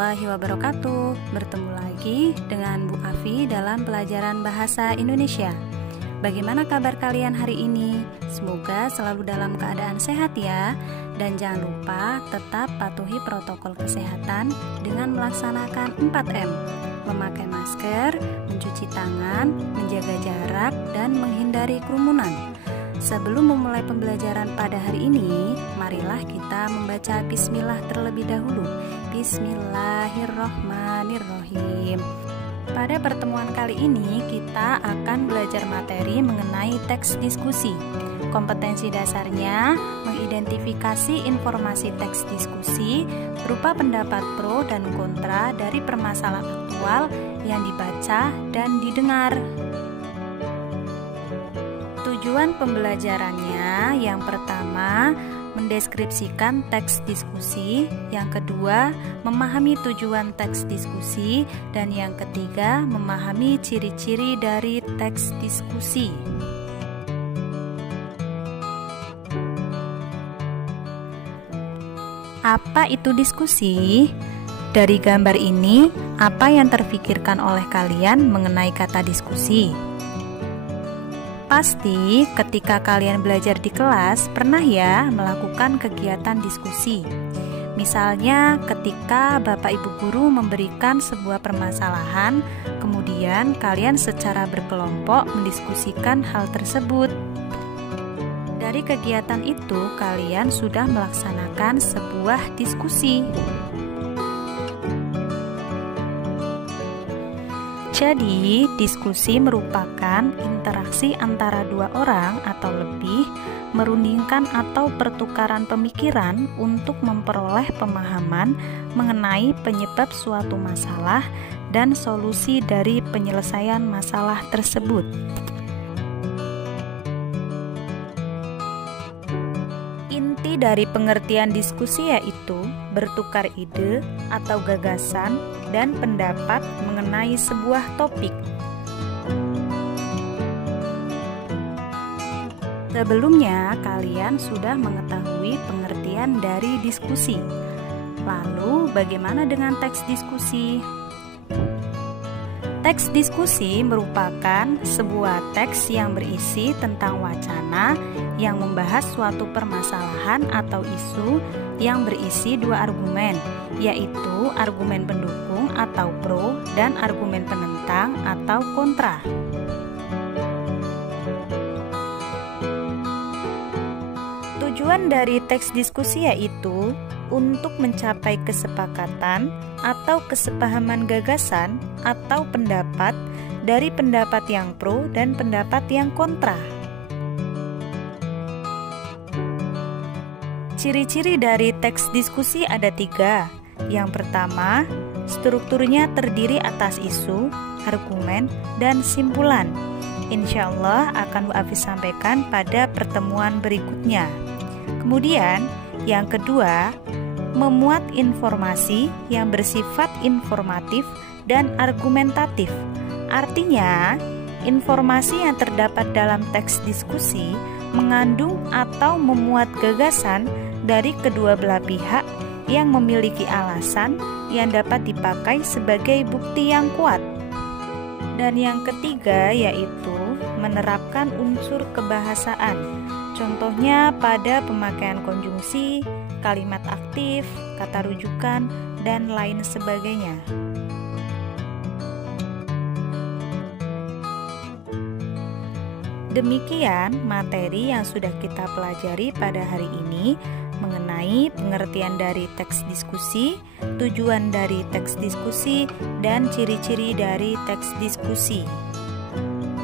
warahmatullahi wabarakatuh. Bertemu lagi dengan Bu Afi dalam pelajaran Bahasa Indonesia. Bagaimana kabar kalian hari ini? Semoga selalu dalam keadaan sehat ya. Dan jangan lupa tetap patuhi protokol kesehatan dengan melaksanakan 4M. Memakai masker, mencuci tangan, menjaga jarak, dan menghindari kerumunan. Sebelum memulai pembelajaran pada hari ini, marilah kita membaca bismillah terlebih dahulu. Bismillahirrohmanirrohim. Pada pertemuan kali ini, kita akan belajar materi mengenai teks diskusi. Kompetensi dasarnya mengidentifikasi informasi teks diskusi berupa pendapat pro dan kontra dari permasalahan aktual yang dibaca dan didengar. Tujuan pembelajarannya yang pertama, mendeskripsikan teks diskusi, yang kedua, memahami tujuan teks diskusi, dan yang ketiga, memahami ciri-ciri dari teks diskusi. Apa itu diskusi? Dari gambar ini, apa yang terfikirkan oleh kalian mengenai kata diskusi? Pasti ketika kalian belajar di kelas pernah ya melakukan kegiatan diskusi. Misalnya ketika Bapak Ibu Guru memberikan sebuah permasalahan, kemudian kalian secara berkelompok mendiskusikan hal tersebut. Dari kegiatan itu kalian sudah melaksanakan sebuah diskusi. Jadi, diskusi merupakan interaksi antara dua orang atau lebih, merundingkan atau pertukaran pemikiran untuk memperoleh pemahaman mengenai penyebab suatu masalah dan solusi dari penyelesaian masalah tersebut. Inti dari pengertian diskusi yaitu bertukar ide atau gagasan dan pendapat mengenai sebuah topik. Sebelumnya, kalian sudah mengetahui pengertian dari diskusi. Lalu, bagaimana dengan teks diskusi? Teks diskusi merupakan sebuah teks yang berisi tentang wacana yang membahas suatu permasalahan atau isu yang berisi dua argumen, yaitu argumen pendukung atau pro dan argumen penentang atau kontra. Tujuan dari teks diskusi yaitu untuk mencapai kesepakatan atau kesepahaman gagasan atau pendapat dari pendapat yang pro dan pendapat yang kontra. Ciri-ciri dari teks diskusi ada 3. Yang pertama, strukturnya terdiri atas isu, argumen, dan simpulan. Insya Allah akan Bu Afi sampaikan pada pertemuan berikutnya. Kemudian, yang kedua, memuat informasi yang bersifat informatif dan argumentatif. Artinya, informasi yang terdapat dalam teks diskusi mengandung atau memuat gagasan dari kedua belah pihak yang memiliki alasan yang dapat dipakai sebagai bukti yang kuat. Dan yang ketiga yaitu menerapkan unsur kebahasaan. Contohnya pada pemakaian konjungsi, kalimat aktif, kata rujukan, dan lain sebagainya. Demikian materi yang sudah kita pelajari pada hari ini mengenai pengertian dari teks diskusi, tujuan dari teks diskusi, dan ciri-ciri dari teks diskusi.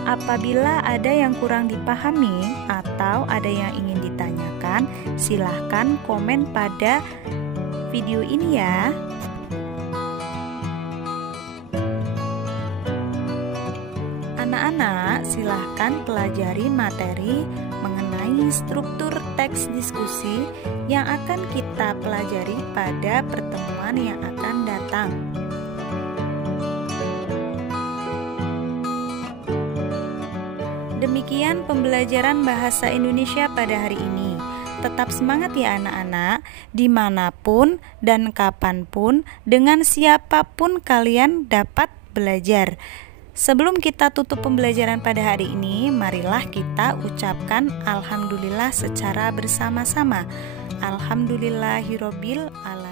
Apabila ada yang kurang dipahami atau ada yang ingin ditanyakan, silahkan komen pada video ini ya. Anak-anak, silahkan pelajari materi mengenai struktur teks diskusi yang akan kita pelajari pada pertemuan yang akan datang. Demikian pembelajaran bahasa Indonesia pada hari ini. tetap semangat ya anak-anak, dimanapun dan kapanpun, dengan siapapun kalian dapat belajar. Sebelum kita tutup pembelajaran pada hari ini, marilah kita ucapkan Alhamdulillah secara bersama-sama. Alhamdulillahirobbil alamin.